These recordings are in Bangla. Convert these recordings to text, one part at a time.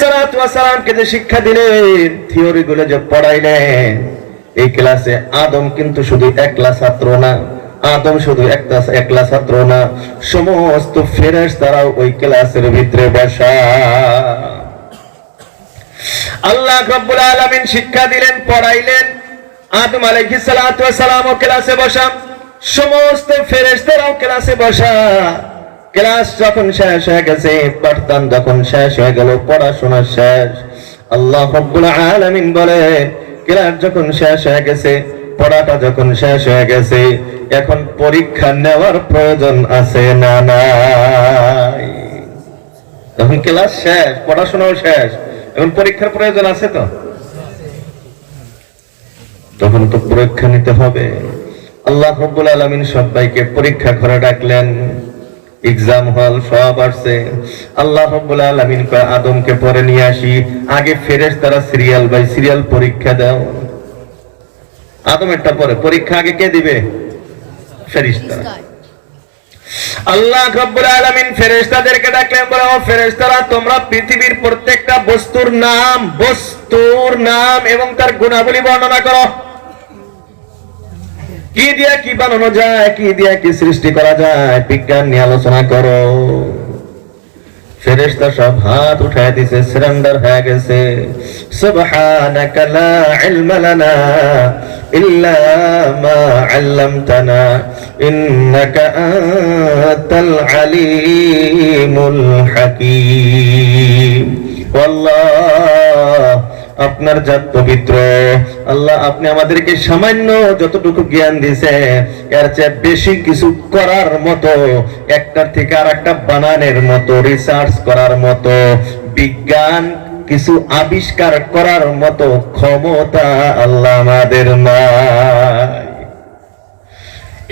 সালাতু ওয়া সালামকে যে শিক্ষা দিলেন, থিওরি গুলো যে পড়াইলেন, এই ক্লাসে আদম কিন্তু শুধু একলা ছাত্র না, আদম শুধু একলা ছাত্র না, সমস্ত ফেরেশতারাও ওই ক্লাসের ভিতরে বসা। আল্লাহ রাব্বুল আলামিন শিক্ষা দিলেন, পড়াইলেন। আদম আলাইহিস সালাতু ওয়া সালামও ক্লাসে বসা, সমস্ত ফেরেশতারাও ক্লাসে বসা। ক্লাস যখন শেষ হয়ে গেছে, পাঠদান যখন শেষ হয়ে গেল, পড়াশোনা শেষ, আল্লাহ রাব্বুল আলামিন বলেন ক্লাস যখন শেষ হয়ে গেছে, পড়াটা যখন শেষ হয়ে গেছে, এখন পরীক্ষা নেওয়ার প্রয়োজন আছে না নাই? যখন ক্লাস শেষ, পড়াশোনাও শেষ, এখন পরীক্ষার প্রয়োজন আছে তো? তখন তো পরীক্ষা নিতে হবে। আল্লাহ রাব্বুল আলামিন সবাইকে পরীক্ষা ঘরে ডাকলেন, এক্সাম হল সব আসছে। আল্লাহ রাব্বুল আলামিন কয় আদমকে পরে নিয়ে আসি, আগে ফেরেশতারা সিরিয়াল বাই সিরিয়াল পরীক্ষা দাও। আদমেরটা পরে, পরীক্ষা আগে কে দিবে? ফেরেশতারা। আল্লাহ রাব্বুল আলামিন ফেরেশতাদেরকে ডাকলেন, বলে ও ফেরেশতারা, তোমরা পৃথিবীর প্রত্যেকটা বস্তুর নাম এবং তার গুণাবলী বর্ণনা করো। কি দিয়া কি বানানো যায়, কি দিয়া কি সৃষ্টি করা যায়, বিজ্ঞান নিয়ে আলোচনা করো। ফেরেশতা সব হাত উঠায় দিয়েছে, সারেন্ডার হয়ে গেছে। সুবহানাকা লা ইলমা লানা ইল্লা মা আল্লামতানা ইন্নাকা আনতাল আলিমুল হাকীম। আল্লাহ, আপনার জাত পবিত্র। আল্লাহ, আপনি আমাদেরকে সামান্য যতটুকু জ্ঞান দিয়েছে, এর চেয়ে বেশি কিছু করার মতো, একটার থেকে আর একটা বানানোর মতো, রিসার্চ করার মতো, বিজ্ঞান কিছু আবিষ্কার করার মতো ক্ষমতা আল্লাহ আমাদের নাই।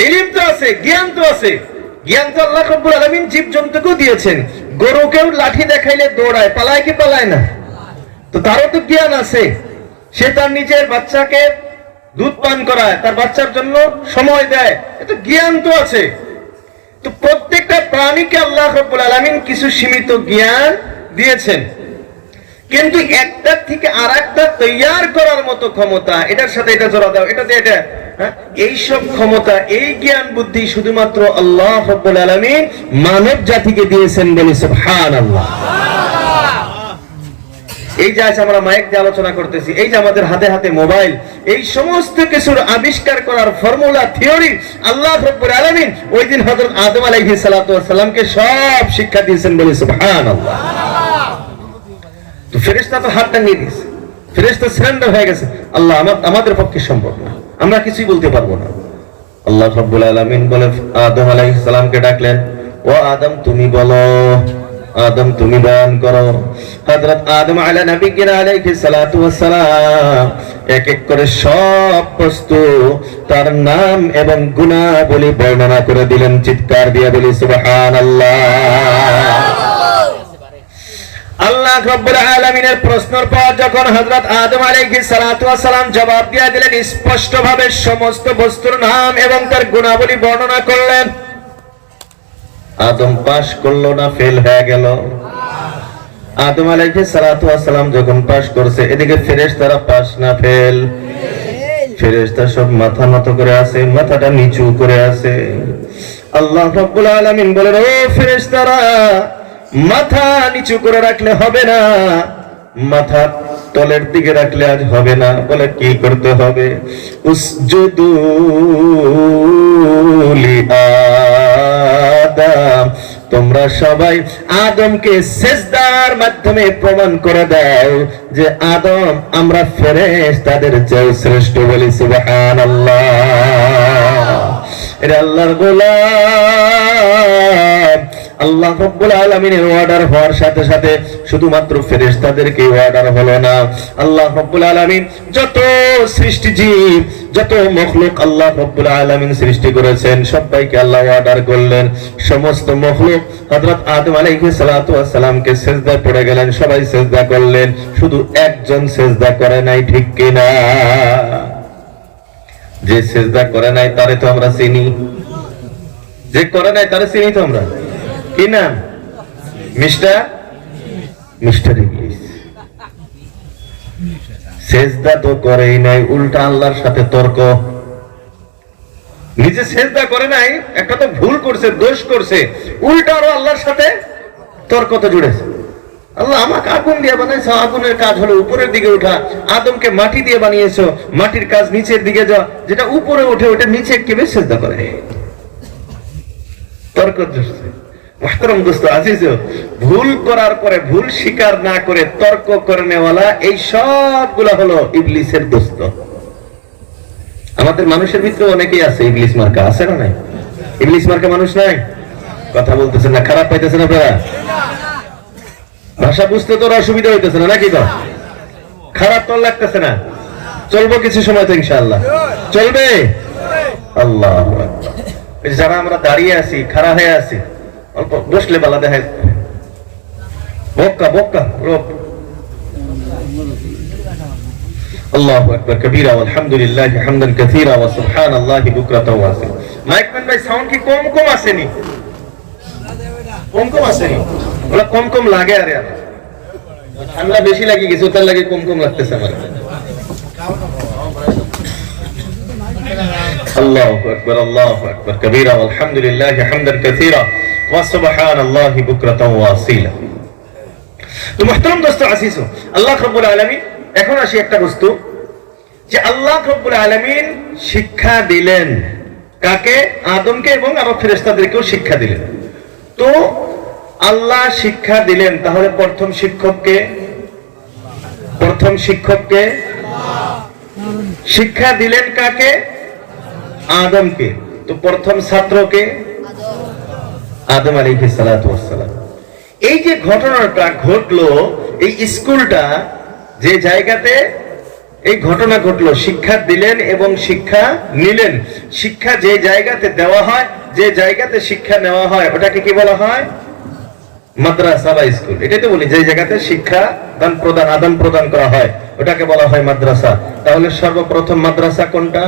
ইলম তো আছে, জ্ঞান তো আছে। জ্ঞান তো আল্লাহ রাব্বুল আলামিন জীবজন্তুকে দিয়েছেন। গরুকেও লাঠি দেখাইলে দৌড়ায়, পালায় কি পালায় না? তো তারও তো জ্ঞান আছে। সে তার নিজের বাচ্চাকে দুধ পান করায়, তার বাচ্চার জন্য সময় দেয়, এটা জ্ঞান তো আছে। তো প্রত্যেকটা প্রাণীকে আল্লাহ রাব্বুল আলামিন কিছু সীমিত জ্ঞান দিয়েছেন, কিন্তু একটার থেকে আরেকটা তৈয়ার করার মতো ক্ষমতা, এটার সাথে এটা জোড়া দাও, এটা দিয়ে এটা, এইসব ক্ষমতা, এই জ্ঞান বুদ্ধি শুধুমাত্র আল্লাহ রাব্বুল আলামিন মানব জাতিকে দিয়েছেন। বলি সুবহানাল্লাহ। এই যে আজ আমরা মাইক দিয়ে আলোচনা করতেছি, এই যে আমাদের হাতে হাতে মোবাইল, এই সমস্ত কিছুর আবিষ্কার করার ফর্মুলা, থিওরি আল্লাহ রাব্বুল আলামিন ওই দিন হযরত আদম আলাইহিস সালাতু ওয়াস সালামকে সব শিক্ষা দিয়েছেন। বলি সুবহানাল্লাহ। তো ফেরেশতা তো হাতটা নিয়ে দিয়েছে, ফেরেশতা সারেন্ডার হয়ে গেছে। আল্লাহ, আমাদের পক্ষে সম্ভব না, আমরা কিছুই বলতে পারবো না। আল্লাহ রাব্বুল আলামিন বলে আদম আলাইহিস সালামকে ডাকলেন, ও আদম তুমি বলো, আদম তুমি বয়ান করো। হযরত আদম আলাইহিস সালাতু ওয়াস সালাম এক এক করে সব বস্তু, তার নাম এবং গুণাবলী বর্ণনা করে দিলেন। চিৎকার দিয়ে বলি সুবহানাল্লাহ। আল্লাহ রাব্বুল আলামিনের প্রশ্নের পর যখন হযরত আদম আলাইহিস সালাতু ওয়াস সালাম জবাব দিয়ে দিলেন, স্পষ্টভাবে সমস্ত বস্তুর নাম এবং তার গুণাবলী বর্ণনা করলেন, আদম পাস করলো না ফেল হয়ে গেল? আদম আলাইহিস সালাতু ওয়াস সালাম যখন পাস করছে, এদিকে ফেরেশতারা পাস না ফেল? ফেরেশতা সব মাথা নত করে আছে, মাথাটা নিচু করে আছে। আল্লাহ রাব্বুল আলামিন বলেন, ও ফেরেশতারা, মাথা নিচু করে রাখলে হবে না, মাথা তলের দিকে রাখলে আজ হবে না। বলে কি করতে হবে? উসজুদু লি আদম, তোমরা সবাই আদমকে সিজদার মাধ্যমে প্রমাণ করে দাও যে আদম আমরা ফেরেশতাদের চেয়ে শ্রেষ্ঠ। বলি সুবহানাল্লাহ। এটা আল্লাহর গোলাম। আল্লাহ রাব্বুল আলামিনের অর্ডার হওয়ার সাথে সাথে শুধুমাত্র ফেরেশতাদেরকে অর্ডার হলো না, আল্লাহ রাব্বুল আলামিন যত সৃষ্টি জীব, যত মখলুক আল্লাহ রাব্বুল আলামিন সৃষ্টি করেছেন, সবাইকে আল্লাহ অর্ডার করলেন। সমস্ত মখলুক হযরত আদম আলাইহিস সালাতু ওয়াস সালামকে সিজদায় পড়ে গেলেন, সবাই সিজদা করলেন, শুধু একজন সিজদা করে নাই। ঠিক কি না? যে সিজদা করে নাই তারে তো আমরা চিনি, যে করে নাই তারে চিনি তো আমরা। কি নাম? মিস্টার মিস্টার ইবলিস সেজদা তো করেই নাই, উল্টা আল্লাহর সাথে তর্ক। নিজে সেজদা করে নাই, একটা তো ভুল করছে, দোষ করছে, উল্টা আরো আল্লাহর সাথে তর্ক তো জুড়েছে। আল্লাহ আমাকে আগুন দিয়ে বানাইছো, আগুনের কাজ হলো উপরের দিকে ওঠা। আদমকে মাটি দিয়ে বানিয়েছো, মাটির কাজ নিচের দিকে যাওয়া। যেটা উপরে ওঠে ওটা নিচে কেবে সেজদা করে? তর্ক জুড়ছে। মুহতারাম দোস্ত আজিজ, ভুল করার পরে ভুল স্বীকার না করে তর্ক করে নেওয়ালা, এই সবগুলা হলো ইবলিসের দোস্ত। আমাদের মানুষের ভিতরে অনেকেই আছে ইবলিস মার্কা, আছে না নাই? ইবলিস মার্কা মানুষ নাই? কথা বলতেছেন না, খারাপ পাইতেছেন আপনারা? ভাষা বুঝতে তো অসুবিধা হইতেছে না নাকি? তো খারাপ তো লাগতেছে না? চলবো কিছু সময় তো ইনশাআল্লাহ চলবে। আল্লাহু আকবার। যারা আমরা দাঁড়িয়ে আছি, খাড়া হয়ে আছি, অল্প বসলে বালা দেখা বক্কা বক্কা রোপ। আল্লাহু আকবার কবীরা আলহামদুলিল্লাহি হামদান কাসীরা ওয়া সুবহানাল্লাহি বুকরাতাও ওয়া আসীলা। মাইকম্যান ভাই সাউন্ড কি কম কম আসেনি? কম কম আসেনি? ওলা কম কম লাগে। আরে ঠান্ডা বেশি লাগে কিছু, তার লাগে কম কম লাগতেছে আমার। আল্লাহু আকবার আল্লাহু আকবার কবীরা আলহামদুলিল্লাহি হামদান কাসীরা ওয়া সুবহানাল্লাহি বুকরাতাও ওয়া আসীলা। তো মুহতারাম দোস্ত আজিজ, আল্লাহ রাব্বুল আলামিন, এখন আসি একটা বস্তু, যে আল্লাহ রাব্বুল আলামিন শিক্ষা দিলেন কাকে? আদমকে, এবং আরো ফেরেশতাদেরকেও শিক্ষা দিলেন। তো আল্লাহ শিক্ষা দিলেন, তাহলে প্রথম শিক্ষককে? প্রথম শিক্ষককে শিক্ষা দিলেন কাকে? আদমকে। তো প্রথম ছাত্রকে? আদম আলাইহিস সালাতু ওয়াস সালাম। এই যে ঘটনাটা ঘটলো, এই স্কুলটা যে জায়গাতে এই ঘটনা ঘটলো, শিক্ষা দিলেন এবং শিক্ষা নিলেন। শিক্ষা যে জায়গাতে দেওয়া হয়, যে জায়গাতে শিক্ষা নেওয়া হয়, ওটাকে কি বলা হয়? মাদ্রাসা বা স্কুল। এটাই তো বলি, যে জায়গাতে শিক্ষা দান প্রদান আদান প্রদান করা হয়, ওটাকে বলা হয় মাদ্রাসা। তাহলে সর্বপ্রথম মাদ্রাসা কোনটা?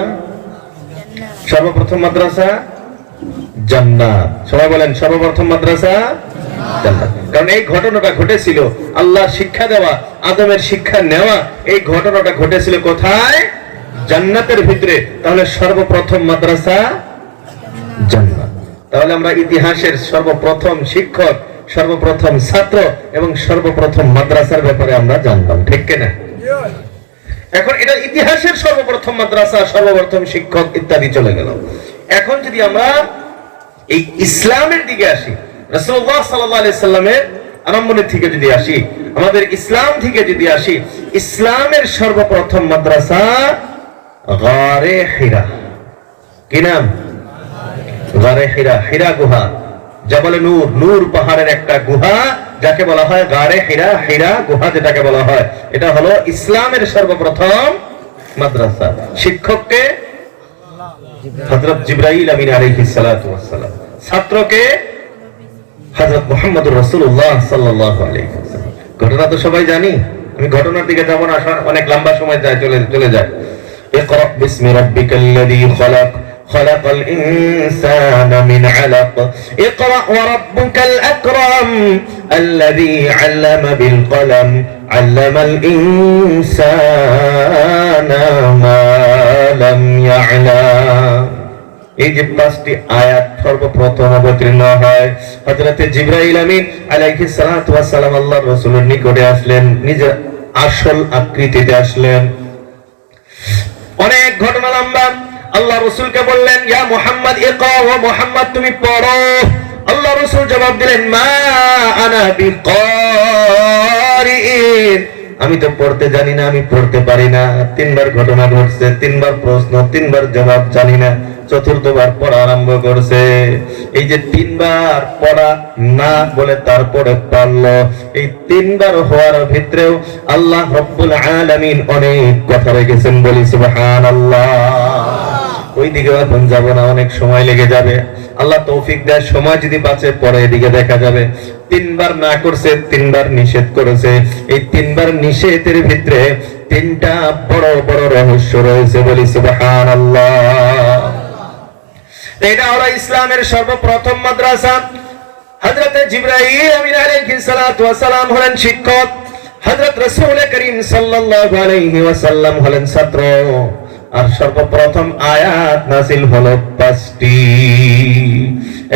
সর্বপ্রথম মাদ্রাসা জান্নাত। সবাই বলেন সর্বপ্রথম মাদ্রাসা জান্নাত। কারণ এই ঘটনাটা ঘটেছিল, আল্লাহ শিক্ষা দেওয়া, আদমের শিক্ষা নেওয়া, এই ঘটনাটা ঘটেছিল কোথায়? জান্নাতের ভিতরে। তাহলে সর্বপ্রথম মাদ্রাসা জান্নাত। তাহলে আমরা ইতিহাসের সর্বপ্রথম শিক্ষক, সর্বপ্রথম ছাত্র এবং সর্বপ্রথম মাদ্রাসার ব্যাপারে আমরা জানলাম, ঠিক কিনা? এখন এটা ইতিহাসের সর্বপ্রথম মাদ্রাসা, সর্বপ্রথম শিক্ষক ইত্যাদি চলে গেল। এখন যদি আমরা এই ইসলামের দিকে আসি, রাসূলুল্লাহ সাল্লাল্লাহু আলাইহি সাল্লামের আরম্ভণি থেকে যদি আসি, আমাদের ইসলাম থেকে যদি আসি, ইসলামের সর্বপ্রথম মাদ্রাসা গারে হিরা। কি নাম? গারে হিরা। হিরা গুহা, জাবালে নূর, নূর পাহাড়ের একটা গুহা, যাকে বলা হয় গারে হিরা। হিরা গুহা যেটাকে বলা হয়, এটা হলো ইসলামের সর্বপ্রথম মাদ্রাসা। শিক্ষককে? হযরত জিবরাইল আমিন আলাইহিস সালাতু ওয়াস সালাম। ছাত্রকে? হযরত মুহাম্মদুর রাসূলুল্লাহ সাল্লাল্লাহু আলাইহি ওয়াসাল্লাম। ঘটনা তো সবাই জানি, আমি ঘটনার দিকে যাব না, অনেক লম্বা সময় যায়, চলে যায়। ইকরা বিসমি রাব্বিকাল্লাযী খালাক, খালাকাল ইনসানা মিন আলাক, ইকরা ওয়া রাব্বুকাল আকরাম, আল্লাযী আল্লামা বিল কলম, আল্লামাল ইনসানা মা লাম ইয়ালাম। এই যে 5টি আয়াত সর্বপ্রথম অবতীর্ণ হয়, হযরত জিবরাইল আমিন আলাইহিস সালাতু ওয়াস সালাম আল্লাহর রাসূলের নিকটে আসলেন, নিজের আসল আকৃতিতে আসলেন। অনেক ঘটনা লম্বা। আল্লাহ রাসূলকে বললেন, ইয়া মুহাম্মদ ইকরা, ও মুহাম্মদ তুমি পড়ো। আল্লাহ রাসূল জবাব দিলেন, মা আনা বিকারিন, আমি তো পড়তে জানি না, আমি পড়তে পারি না। 3বার ঘটনা ঘটছে, 3বার প্রশ্ন, 3বার জবাব জানি না। চতুর্থবার পড়া আরম্ভ করছে। এই যে 3বার পড়া না বলে তারপরে পারলো, এই 3বার হওয়ার ভিতরেও আল্লাহ রব্বুল আলামিন অনেক কথা রেখেছেন, বলি সুবহানাল্লাহ। ওই দিকে এখন যাব না, অনেক সময় লেগে যাবে। আল্লাহ তৌফিক দেয়, সময় যদি বাঁচে পরে এদিকে দেখা যাবে। 3বার না করছে, 3বার নিষেধ করেছে। এই 3বার নিষেধের ভিতরে 3টা বড় বড় রহস্য রয়েছে, বলি সুবহানাল্লাহ। এটা হলো ইসলামের সর্বপ্রথম মাদ্রাসা। হযরত জিবরাইল আমিন আলাইহিস সালাতু ওয়াস সালাম হলেন শিক্ষক, হযরত রাসূল করিম সাল্লাল্লাহু আলাইহি ওয়াসাল্লাম হলেন ছাত্র। আর সর্বপ্রথম আয়াত নাযিল হলো 5টি।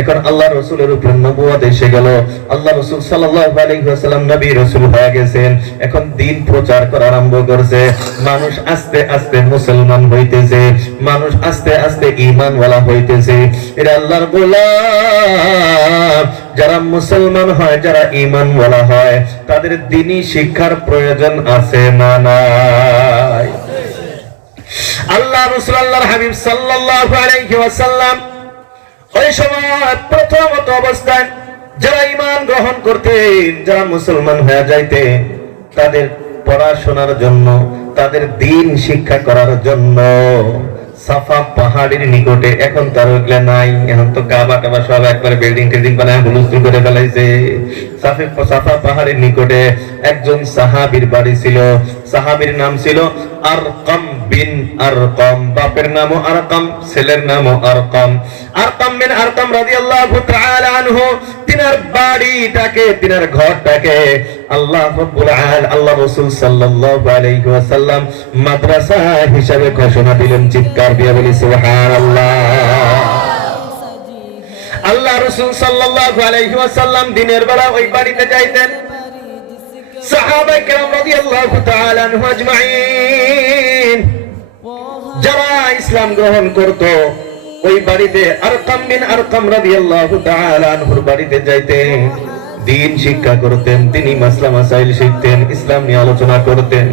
এখন আল্লাহ রাসূলের উপর নবুয়ত এসে গেল, আল্লাহ রাসূল সাল্লাল্লাহু আলাইহি ওয়াসাল্লাম নবী রাসূল হয়ে গেছেন। এখন দ্বীন প্রচার করা আরম্ভ করছে, মানুষ আস্তে আস্তে মুসলমান হইতেছে, মানুষ আস্তে আস্তে ঈমানওয়ালা হইতেছে। এরা আল্লাহর গোলাম, যারা মুসলমান হয়, যারা ঈমানওয়ালা হয়, তাদের দ্বীনি শিক্ষার প্রয়োজন আছে না নাই? আল্লাহ রাসূল আল্লাহর হাবিব সাল্লাল্লাহু আলাইহি ওয়াসাল্লাম ওই সময় প্রথমত অবস্থায় যারা ঈমান গ্রহণ করতেন, যারা মুসলমান হয়ে যাইতেন, তাদের পড়াশোনার জন্য, তাদের দ্বীন শিক্ষা করার জন্য সাফা পাহাড়ের নিকটে, এখন তার ওইগুলা নাই, এখন তো কাবা টাবা সব একবারে বিল্ডিং টিল্ডিং বানায় হুলস্থুল করে ফেলাইছে। সাফা পাহাড়ের নিকটে একজন সাহাবীর বাড়ি ছিল, সাহাবীর নাম ছিল আরকাম বিন আরকাম, বাপের নামও আরকাম, ছেলের নামও আরকাম। আরকাম বিন আরকাম রাদিয়াল্লাহু তাআলা আনহু, তিনার বাড়িটাকে, তিনার ঘরটাকে আল্লাহ রাব্বুল আলামিন, আল্লাহ রাসূল সাল্লাল্লাহু আলাইহি ওয়াসাল্লাম মাদ্রাসা হিসাবে ঘোষণা দিলেন। চিৎকার দিয়ে বলি সুবহানাল্লাহ। আল্লাহ রাসূল সাল্লাল্লাহু আলাইহি ওয়াসাল্লাম দিনের বেলা ওই বাড়িতে যাইতেন। সাহাবায়ে কেরাম রাদিয়াল্লাহু তাআলা আনহু আজমাইন যারা ইসলাম গ্রহণ করত, ওই বাড়িতে আরকাম বিন আরকাম রাদিয়াল্লাহু তাআলা আনহুর বাড়িতে যাইতেন, দ্বীন শিক্ষা করতেন, তিনি মাসলা মাসাইল শিখতেন, ইসলাম নিয়ে আলোচনা করতেন।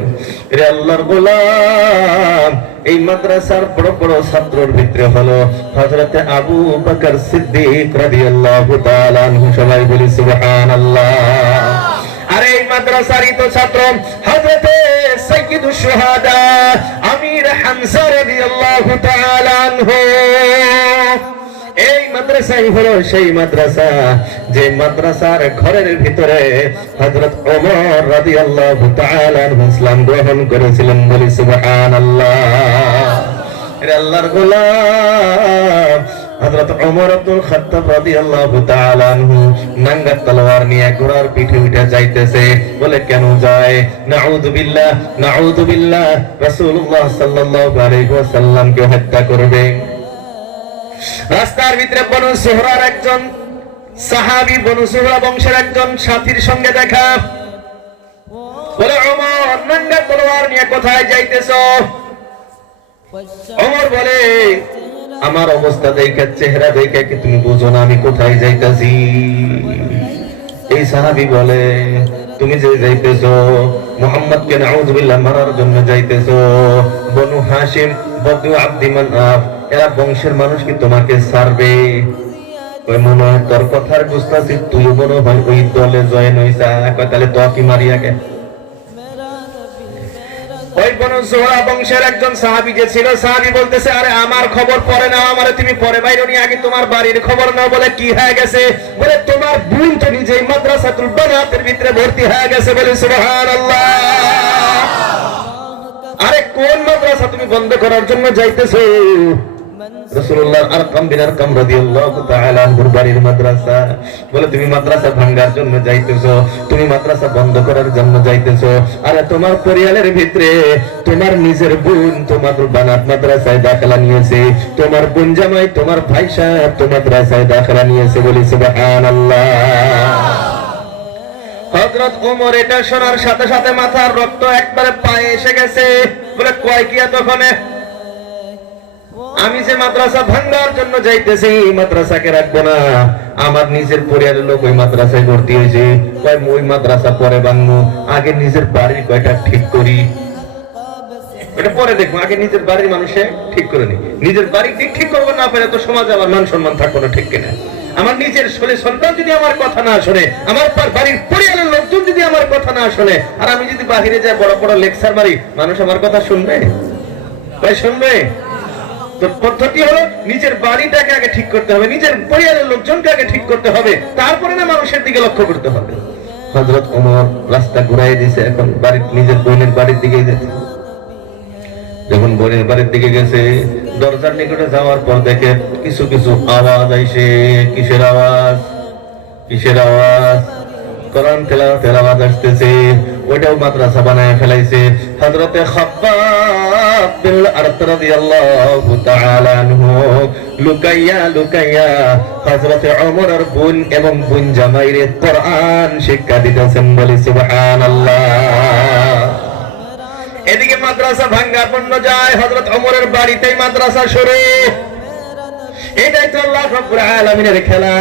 এর আল্লাহর গোলাম, এই মাদ্রাসার বড় বড় ছাত্রর ভিতরে হলো হযরত আবু বকর সিদ্দিক রাদিয়াল্লাহু তাআলা আনহু। সবাই বলি সুবহানাল্লাহ। আর এই মাদ্রাসারই তো ছাত্র হযরত সাইয়্যিদুশ শুহাদা আমির হামজা রাদিয়াল্লাহু তাআলা আনহু। এই মাদ্রাসাই হলো সেই মাদ্রাসা, যে মাদ্রাসার ঘরের ভিতরে হযরত ওমর রাদিয়াল্লাহু তাআলা আনহু ইসলাম গ্রহণ করেছিলেন। বলি সুবহানাল্লাহ। এর আল্লাহর গোলাম হযরত ওমর আব্দুল খাত্তাব রাদিয়াল্লাহু তাআলা আনহু নাঙ্গা তলোয়ার নিয়ে ঘোড়ার পিঠে উঠে যাইতেছে। বলে কেন যায়? নাউযু বিল্লাহ, নাউযু বিল্লাহ, রাসূলুল্লাহ সাল্লাল্লাহু আলাইহি ওয়াসাল্লামকে হত্যা করবে। রাস্তার ভিতরে বনু সুহরার একজন সাহাবী, বনু সুহরা বংশের একজন সাথীর সঙ্গে দেখা। বলে ওমর, নাঙ্গা তলোয়ার নিয়ে কোথায় যাইতেছো? ওমর বলে, আমার অবস্থা দেখে, চেহারা দেখে কি তুমি বুঝো না আমি কোথায় যাইতাছি? এই সাহাবী বলে, তুমি যে যাইতেছো মুহাম্মদকে নাউযুবিল্লাহ মারার জন্য যাইতেছো। বনু হাশিম, বনু আব্দি মানআফ, এরা বংশের মানুষ কি তোমাকে ছাড়বে? ওই মনে হয় তোর কথার বুঝতাছি তুই মনে হয় ওই দলে জয়েন হইছা। কয় তাহলে তো কি মারিয়াকে? ওই বনু জোহরা বংশের একজন সাহাবী যে ছিল, সাহাবী বলতেছে, আরে আমার খবর পরে নাও, আমারে তুমি পরে বাইরে নিয়ে আগে তোমার বাড়ির খবর নাও। বলে কি হয়ে গেছে? বলে তোমার বোন তো নিজেই মাদ্রাসাতুল বানাতের ভিতরে ভর্তি হয়ে গেছে। বলে সুবহানাল্লাহ। আরে কোন মাদ্রাসা তুমি বন্ধ করার জন্য যাইতেছো? রাসূলুল্লাহ আরকাম বিন আরকাম রাদিয়াল্লাহু তাআলা আনহুর বাড়ির মাদ্রাসা। বলে তুমি মাদ্রাসা ভাঙার জন্য যাইতেছো, তুমি মাদ্রাসা বন্ধ করার জন্য যাইতেছো। আরে তোমার পরিবারের ভিতরে তোমার নিজের বোন তোমার বানাত মাদ্রাসায় দাখিলা নিয়েছে, তোমার বোন জামাই, তোমার ভাই সাহেব তোমার মাদ্রাসায় দাখিলা নিয়েছে। বলি সুবহানাল্লাহ। হযরত ওমর এটা শোনার সাথে সাথে মাথার রক্ত একবারে পায়ে এসে গেছে। বলে কয় কি এতক্ষণে? আমি যে মাদ্রাসা ভাঙার জন্য যাইতেছি, মাদ্রাসাকে রাখবো না, আমার নিজের পরিবারের লোক ওই মাদ্রাসায় ভর্তি হয়েছে। কয় ওই মাদ্রাসা পরে ভাঙবো, আগে নিজের বাড়ির কয়টা ঠিক করি, ওটা পরে দেখবো, আগে নিজের বাড়ির মানুষে ঠিক করে নি। নিজের বাড়ির দিক ঠিক করবো না পারে তো সমাজে আমার মান সম্মান থাকবো না, ঠিক কিনা? আমার নিজের সন্তান যদি আমার কথা না শোনে, আমার বাড়ির পরিবারের লোকজন যদি আমার কথা না শোনে, আর আমি যদি বাহিরে যাই বড় বড় লেকচার মারি, মানুষ আমার কথা শুনবে? ভাই শুনবে? তো পদ্ধতি হলো নিজের বাড়িটাকে আগে ঠিক করতে হবে, নিজের পরিবারের লোকজনকে আগে ঠিক করতে হবে, তারপরে না মানুষের দিকে লক্ষ্য করতে হবে। হযরত ওমর রাস্তা ঘুরাই দিয়েছে, এখন বাড়ির নিজের বোনের বাড়ির দিকে যেতে। যখন বোনের বাড়ির দিকে গেছে, দরজার নিকটে যাওয়ার পর দেখে কিছু কিছু আওয়াজ আইছে। কিসের আওয়াজ? কিসের আওয়াজ? কোরআন তেলাওয়াতের আওয়াজ আসতেছে। ওইটাও মাদ্রাসা বানায় ফেলাইছে। হযরতে খাব্বাব বিন আরত রাদিয়াল্লাহু তাআলা আনহু লুকাইয়া লুকাইয়া হযরতে ওমরের বোন এবং বোন জামাইরে কোরআন শিক্ষা দিতেছেন। বলি সুবহানাল্লাহ। এদিকে মাদ্রাসা ভাঙ্গার পণ্য যায়, হযরত ওমরের বাড়িতেই মাদ্রাসা শুরু। এটাই তো আল্লাহ রাব্বুল আলামিনের খেলা।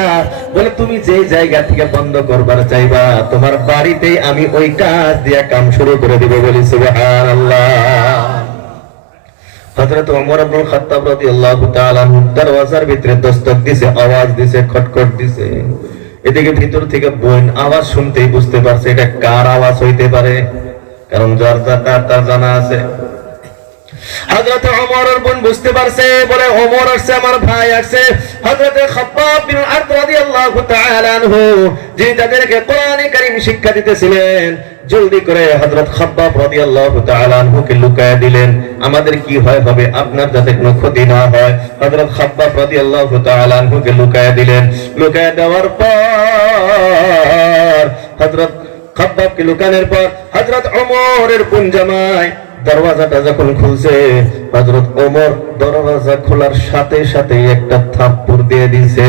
বলে তুমি যে জায়গা থেকে বন্ধ করবার চাইবা, তোমার বাড়িতেই আমি ওই কাজ দিয়া কাম শুরু করে দিব। বলি সুবহানাল্লাহ। হযরত ওমর ইবনে খাত্তাব রাদিয়াল্লাহু তাআলা দরওয়াজার ভিতরে দস্তক দিছে, আওয়াজ দিছে, খটখট দিছে। এদিকে ভিতর থেকে বোন আওয়াজ শুনতেই বুঝতে পারছে এটা কার আওয়াজ হইতে পারে, কারণ তার জানা আছে। হযরত ওমরের বোন বুঝতে পারছে, বলে ওমর আসছে, আমার ভাই আসছে। হযরত খাব্বাব বিন আরত রাদিয়াল্লাহু তাআলা আনহু যিনি তাদেরকে কোরআনে কারীম শিক্ষা দিতেছিলেন, জলদি করে হযরত খাব্বাব রাদিয়াল্লাহু তাআলা আনহুকে লুকায়া দিলেন। আমাদের কি হয় হবে, আপনার যাতে কোনো ক্ষতি না হয়। হযরত খাব্বাব রাদিয়াল্লাহু তাআলা আনহুকে লুকায়া দিলেন। লুকায়া দেওয়ার পর হযরত খাব্বাবকে লুকানোর পর হযরত ওমরের বোন জামাই দরওয়াজাটা যখন খুলছে, হযরত ওমর দরওয়াজা খোলার সাথে সাথে একটা থাপ্পড় দিয়ে দিয়েছে।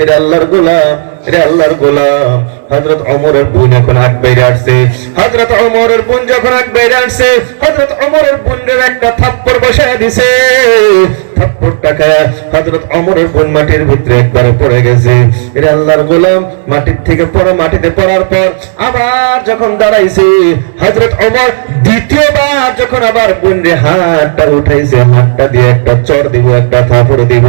এটা আল্লাহর গোলাম, এটা আল্লাহর গোলাম। হযরত ওমরের বোন এখন আগ বাইরে আসছে। হযরত ওমরের বোন যখন আগ বাইরে আসছে, হযরত ওমরের বোনের একটা থাপ্পড় বসায় দিছে। থাপ্পড়টা খায় হযরত ওমরের বোন মাটির ভিতরে একবারে পড়ে গেছে। এটা আল্লাহর গোলাম মাটির থেকে পড়ে, মাটিতে পড়ার পর আবার যখন দাঁড়াইছে, হযরত ওমর দ্বিতীয়বার যখন আবার বোনরে হাতটা উঠাইছে, হাতটা দিয়ে একটা চড় দিব, একটা থাপ্পড় দিব।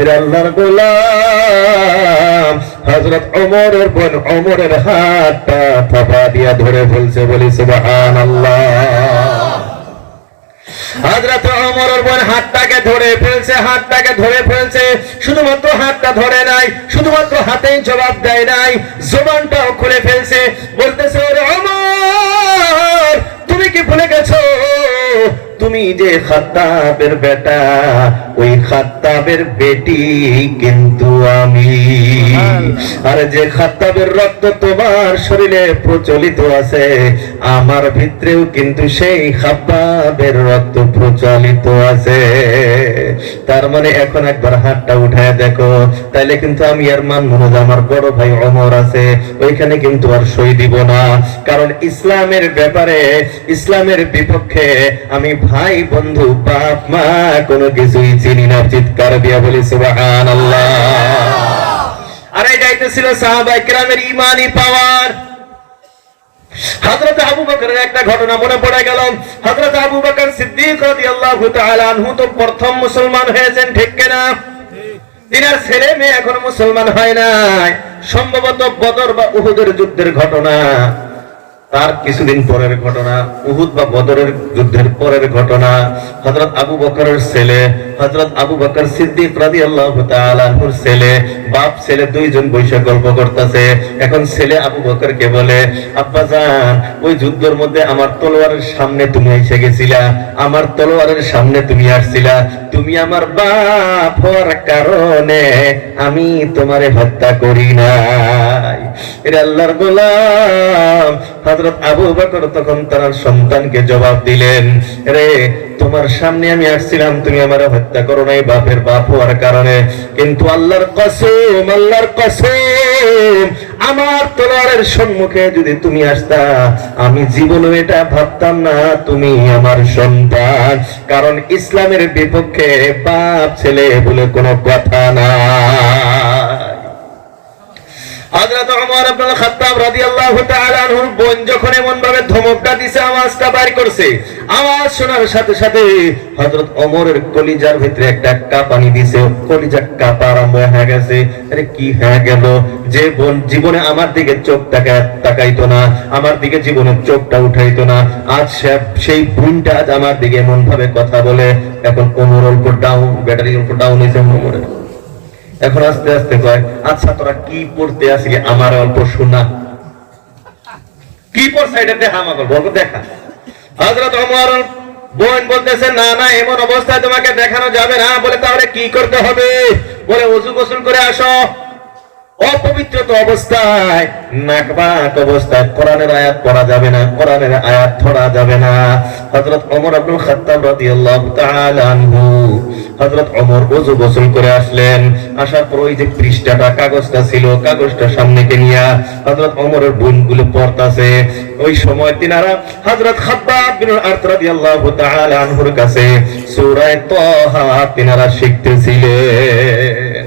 এটা আল্লাহর গোলাম হযরত ওমরের বোন ওমরের হাতটা থাপা দিয়া ধরে ফেলছে। বলি সুবহানাল্লাহ। হযরত ওমরের বোন হাতটাকে ধরে ফেলছে, হাতটাকে ধরে ফেলছে। শুধুমাত্র হাতটা ধরে নাই, শুধুমাত্র হাতেই জবাব দেয় নাই, জবানটাও খুলে ফেলছে। বলতেছে, ওরে ওমর, তুমি কি ভুলে গেছো তুমি যে খাত্তাবের বেটা, ওই খাত্তাবের বেটি কিন্তু আমি। আর যে খাত্তাবের রক্ত তোমার শরীরে প্রচলিত আছে, আমার ভিতরেও কিন্তু সেই খাত্তাবের রক্ত প্রচলিত আছে। তার মানে এখন একবার হাতটা উঠায় দেখো, তাইলে কিন্তু আমি আর মানব না যে আমার বড় ভাই ওমর আছে, ওইখানে কিন্তু আর সই দিব না। কারণ ইসলামের ব্যাপারে, ইসলামের বিপক্ষে আমি ভাই বন্ধু বাপ মা কোনো কিছুই চিনি না। চিৎকার দিয়া বলি সুবহানাল্লাহ। আর এটাই তো ছিল সাহাবায়ে কেরামের ঈমানি পাওয়ার। হযরত আবু বকরের একটা ঘটনা মনে পড়ে গেল। হযরত আবু বকর সিদ্দিক রাদিয়াল্লাহু তাআলা আনহু তো প্রথম মুসলমান হয়েছেন, ঠিক কিনা? তিনার ছেলে মেয়ে এখনো মুসলমান হয় নাই। সম্ভবত বদর বা উহুদের যুদ্ধের ঘটনা, তার কিছুদিন পরের ঘটনা, উহুদ বা বদরের যুদ্ধের পরের ঘটনা। হযরত আবু বকরের ছেলে হযরত আবু বকর সিদ্দিক রাদিয়াল্লাহু তাআলা আনহুর ছেলে, বাপ ছেলে দুইজন বৈশা গল্প করতেছে। এখন ছেলে আবু বকরকে বলে, আব্বাজান, ওই যুদ্ধের মধ্যে আমার তলোয়ারের সামনে তুমি এসে গেছিলা, আমার তলোয়ারের সামনে তুমি আসছিলা, তুমি আমার বাপ হওয়ার কারণে আমি তোমারে হত্যা করি নাই। এটা আল্লাহর গোলাম হযরত আবু বকর তখন তার সন্তানকে জবাব দিলেন, রে তোমার সামনে আমি আসছিলাম, তুমি আমারে হত্যা করো নাই বাপের বাপ হওয়ার কারণে, কিন্তু আল্লাহর কসম, আল্লাহর কসম, আমার তলোয়ারের সম্মুখে যদি তুমি আসতা, আমি জীবনে এটা ভাবতাম না তুমি আমার সন্তান। কারণ ইসলামের বিপক্ষে বাপ ছেলে বলে কোনো কথা না। হযরত ওমর ইবনে খাত্তাব রাদিয়াল্লাহু তাআলা আনহুর বোন যখন এমন ভাবে ধমকটা দিছে, আওয়াজটা বাইর করছে, আওয়াজ শোনার সাথে সাথে হযরত ওমরের কলিজার ভিতরে একটা কাঁপানি দিছে, কলিজা কাঁপা আরম্ভ হয়ে গেছে। আরে কি হয়ে গেল? যে বোন জীবনে আমার দিকে চোখ তাকাইতো না, আমার দিকে জীবনে চোখটা উঠাইতো না, আজ সেই বোনটা আজ আমার দিকে এমন ভাবে কথা বলে। এখন ওমর অল্প ডাউন, ব্যাটারি অল্প ডাউন হয়েছে ওমরের। এখন আস্তে আস্তে কয়, আচ্ছা তোরা কি পড়তে আসলি আমার অল্প শোনা, কি পড়ছ এটা দেখা, আমাকে বলবো দেখা। হযরত ওমর বোন বলতেছে, না না, এমন অবস্থায় তোমাকে দেখানো যাবে না। বলে তাহলে কি করতে হবে? বলে ওযু গোসল করে আসো। অপবিত্রতা অবস্থায়, নাকবাক অবস্থায় কোরআনের আয়াত পড়া যাবে না, কোরআনের আয়াত ধরা যাবে না। হযরত ওমর ইবনুল খাত্তাব রাদিয়াল্লাহু তাআলা আনহু, হযরত ওমর ওযু গোসল করে আসলেন। আসার পর ওই যে পৃষ্ঠাটা, কাগজটা ছিল, কাগজটা সামনেকে নিয়ে হযরত ওমরের বোনগুলো পড়তাছে। ওই সময় তিনারা হযরত খাব্বাব বিন আরত রাদিয়াল্লাহু তাআলা আনহুর কাছে সূরা তাহা তিনারা শিখতেছিলেন।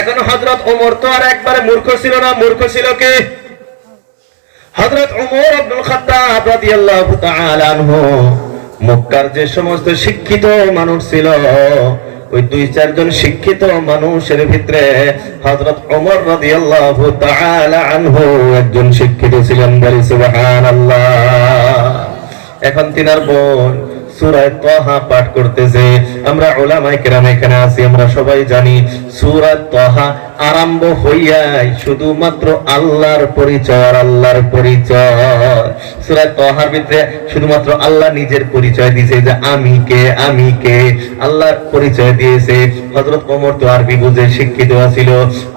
এখন হযরত ওমর তো আর একবারে মূর্খ ছিল না, মূর্খ ছিল কে? হযরত ওমর ইবনুল খাত্তাব রাদিয়াল্লাহু তাআলা আনহু মক্কার যে সমস্ত শিক্ষিত মানুষ ছিল, ওই 2-4 জন শিক্ষিত মানুষের ভিতরে হযরত ওমর রাদিয়াল্লাহু তাআলা আনহু একজন শিক্ষিত ছিলেন। বলি সুবহানাল্লাহ। এখন তিনার বোন সূরা তাহা পাঠ করতেছে। আমরা উলামায়ে কেরাম এখানে আছি, আমরা সবাই জানি সূরা তাহা আরম্ভ হইয়াই শুধুমাত্র আল্লাহর পরিচয় আর আল্লাহর পরিচয়। সূরা তাহার ভিতরে শুধুমাত্র আল্লাহ নিজের পরিচয় দিয়েছে যে আমি কে, আমি কে, আল্লাহর পরিচয় দিয়েছে। হযরত ওমর তো আরবি বুঝে শিক্ষিত ছিল,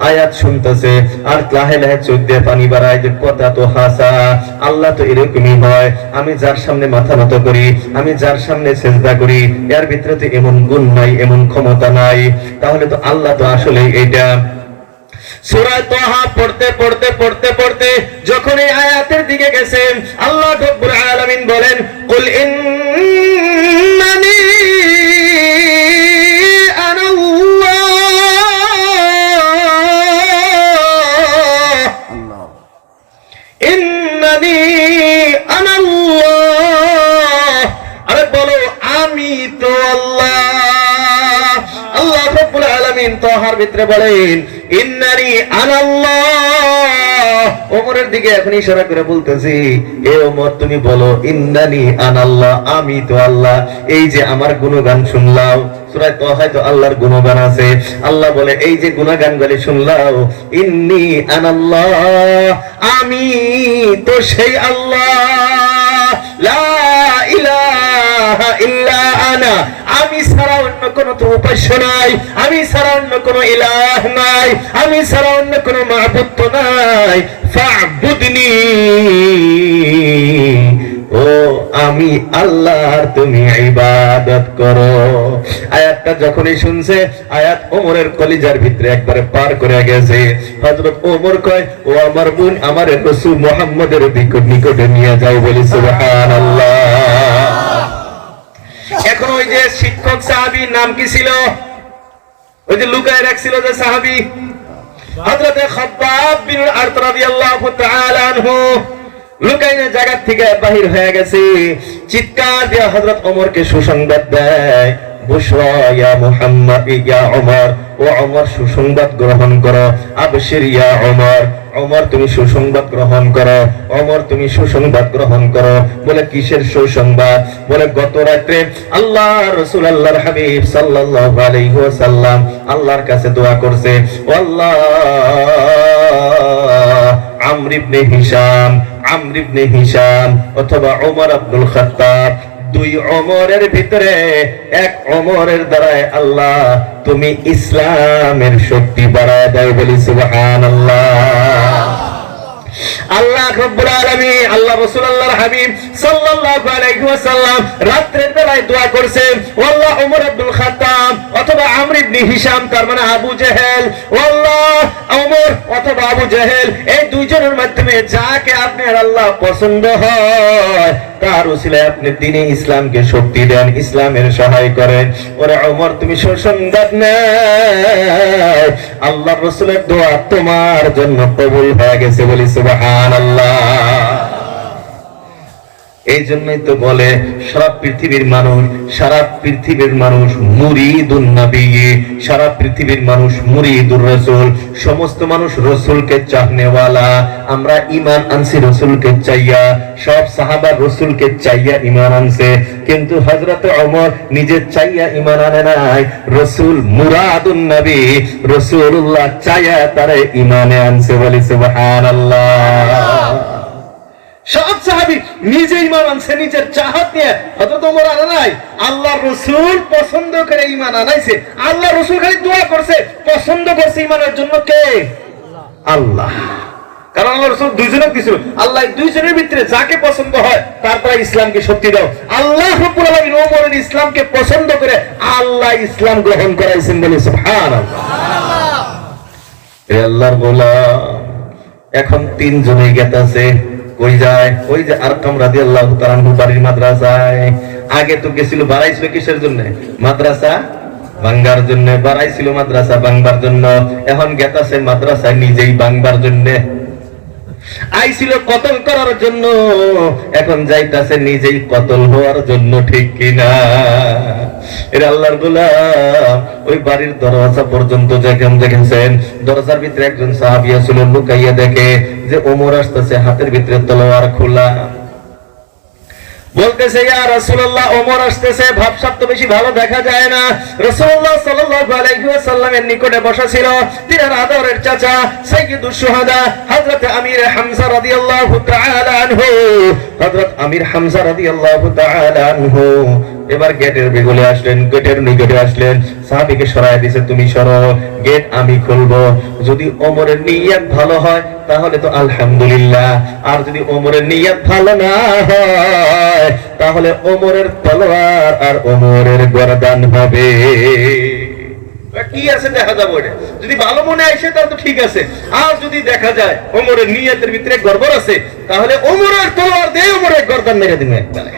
আয়াত শুনতেছে আর লাহে লাহে চোখ দিয়ে পানি বাড়ায় যে কথা তো হাসা, আল্লাহ তো এরকমই হয়। আমি যার সামনে মাথা নত করি, আমি যার সামনে সেজদা করি, এর ভিতরে তো এমন গুণ নাই, এমন ক্ষমতা নাই, তাহলে তো আল্লাহ তো আসলে এইটা। সূরা তাহা পড়তে পড়তে পড়তে পড়তে যখন এই আয়াতের দিকে গেছে, আল্লাহ রাব্বুল আলামিন বলেন, কুল ইন্নানি আনাল্লাহ, ইন্নানি আনাল্লাহ। আরে বলো আমি তো আল্লাহ। আল্লাহ রাব্বুল আলামিন তাহার ভিতরে বলেন ইন্নানি আনাল্লাহ। ওমরের দিকে এখন ইশারা করে বলতেছি, এ ওমর তুমি বলো ইন্নানি আনাল্লাহ, আমি তো আল্লাহ। এই যে আমার গুণগান শুনলাও, সূরা তাহায় তো আল্লাহর গুণগান আছে। আল্লাহ বলে এই যে গুণগান গালি শুনলাও, ইন্নি আনাল্লাহ, আমি তো সেই আল্লাহ, লা ইলাহা ইল্লা আনা, আমি ছাড়া অন্য কোনো তো উপাস্য নাই, আমি ছাড়া অন্য কোনো ইলাহ নাই, আমি ছাড়া অন্য কোনো মাবুদ তো নাই, ফা'বুদনি, ও আমি আল্লাহর তুমি ইবাদত করো। আয়াতটা যখনই শুনছে, আয়াত ওমরের কলিজার ভিতরে একবারে পার করে গেছে। হযরত ওমর কয়, ও আমার বোন, আমার রাসূল মুহাম্মদের নিকটে নিয়ে যাও। বলি সুবহানাল্লাহ। এখন ওই যে শিক্ষক সাহাবীর নাম কি ছিল? ওই যে লুকায় রাখছিল যে সাহাবী, হযরত খাব্বাব বিন আরত রাদিয়াল্লাহু তাআলা আনহু লুকাইনে জায়গা থেকে বাহির হয়ে গেছে। চিৎকার দিয়ে হযরত ওমরকে সুসংবাদ দেয়, বুশরা ইয়া মুহাম্মদ ইয়া ওমর, ও ওমর সুসংবাদ গ্রহণ করো, আবশির ইয়া ওমর, ওমর তুমি সুসংবাদ গ্রহণ করো, ওমর তুমি সুসংবাদ গ্রহণ করো। বলে কিসের সুসংবাদ? বলে গত রাতে আল্লাহ রাসূল আল্লাহর হাবিব সাল্লাল্লাহু আলাইহি ওয়াসাল্লাম আল্লাহর কাছে দোয়া করছে, ও আল্লাহ, আমর ইবনে হিশাম, আমর ইবনে হিশাম অথবা ওমর আব্দুল খাত্তাব, 2 ওমরের ভিতরে এক ওমরের দ্বারায় আল্লাহ তুমি ইসলামের শক্তি বাড়ায় দাও। বলি সুবহানাল্লাহ। আল্লাহ রাব্বুল আলামিন, আল্লাহ রাসূল আল্লাহর হাবিব সাল্লাল্লাহু আলাইহি ওয়াসাল্লাম রাতের বেলায় দোয়া করছে, আল্লাহ ওমর আব্দুল খাত্তাব অথবা আমর ইবনে হিশাম, তার মানে আবু জেহেল, আল্লাহ ওমর অথবা আবু জেহেল, এই দুইজনের মাধ্যমে যাকে আপনার আল্লাহ পছন্দ হয় তার উসিলায় আপনি দ্বীনে ইসলামকে শক্তি দেন, ইসলামের সহায় করেন। ওরে ওমর তুমি সুসংবাদ নাও, আল্লাহর রাসূলের দোয়া তোমার জন্য কবুল হয়ে গেছে। বলি সুবহানাল্লাহ। এই জন্যই তো বলে সারা পৃথিবীর মানুষ মুরিদুন নবী, সারা পৃথিবীর মানুষ মুরিদুর রাসূল, সমস্ত মানুষ রাসূলকে চাহনেওয়ালা। আমরা ঈমান আনছি রাসূলকে চাইয়া, সব সাহাবা রাসূলকে চাইয়া ঈমান আনছে, কিন্তু হযরত ওমর নিজে চাইয়া ঈমান আনে নাই, রাসূল মুরাদুন নবী, রাসূলুল্লাহ চাইয়া তারে ঈমানে আনছে। বলি সুবহানাল্লাহ। সব সাহাবী নিজে ঈমান আনছে নিজের চাহত নিয়ে, হযরত ওমর আনে নাই। আল্লাহ রাসূল পছন্দ করে ঈমান আনাইছে, আল্লাহ রাসূল খালি দোয়া করছে, পছন্দ করছে ঈমানের জন্য কে? আল্লাহ। কারণ আল্লাহ রাসূল দুইজনকে দিছিল, আল্লাহ দুইজনের ভিতরে যাকে পছন্দ হয় তার দ্বারা ইসলামকে শক্তি দাও। আল্লাহ রাব্বুল আলামিন ওমরের ইসলামকে পছন্দ করে আল্লাহ ইসলাম গ্রহণ করাইছেন, বলে সুবহানাল্লাহ। এ আল্লাহর গোলাম, এখন তিনজনেই গেতাছে, কই যায়? ওই যে আরকাম রাদিয়াল্লাহু তাআলা আনহু বাড়ির মাদ্রাসায়। আগে তো গেছিল, বাড়াইছিল কিসের জন্য? মাদ্রাসা ভাঙ্গার জন্য বাড়াইছিল, মাদ্রাসা ভাঙবার জন্য। এখন গেতাছে মাদ্রাসায় নিজেই ভাঙবার জন্য। আইছিল কতল করার জন্য, এখন যাইতাছে নিজেই কতল হওয়ার জন্য, ঠিক কিনা? এর আল্লাহর গোলাম, ওই বাড়ির দরজা পর্যন্ত যেখান দেখেছেন, দরজার ভিতরে একজন সাহাবী ছিল, লুকাইয়া দেখে যে ওমর আসতেছে, হাতের ভিতরে তলোয়ার খোলা। বলতেছে, ইয়া রাসূলুল্লাহ, ওমর আসতেছে, ভাবসাব তো বেশি ভালো দেখা যায় না। রাসূলুল্লাহ সাল্লাল্লাহু আলাইহি ওয়াসাল্লামের নিকটে বসা ছিল তিনার আদরের চাচা সাইয়্যিদুশ শুহাদা হযরত আমির হামজা রাদিয়াল্লাহু তাআলা আনহু। হযরত আমির হামজা রাদিয়াল্লাহু তাআলা আনহু এবার গেটের বেগলে আসলেন, গেটের নিকটে আসলেন, সাহাবীকে সরায় দিয়েছে, তুমি সরো, গেট আমি খুলবো। যদি ওমরের নিয়ত ভালো হয় তাহলে তো আলহামদুলিল্লাহ, আর যদি ওমরের নিয়ত ভালো না হয় তাহলে ওমরের তলোয়ার আর ওমরের গর্দান হবে। কি আছে দেখা যাবে, যদি ভালো মনে আসে তাহলে তো ঠিক আছে, আর যদি দেখা যায় ওমরের নিয়তের ভিতরে গড়বড় আছে তাহলে ওমরের তলোয়ার দিয়ে ওমরের গর্দান মেরে দিবে একবারে।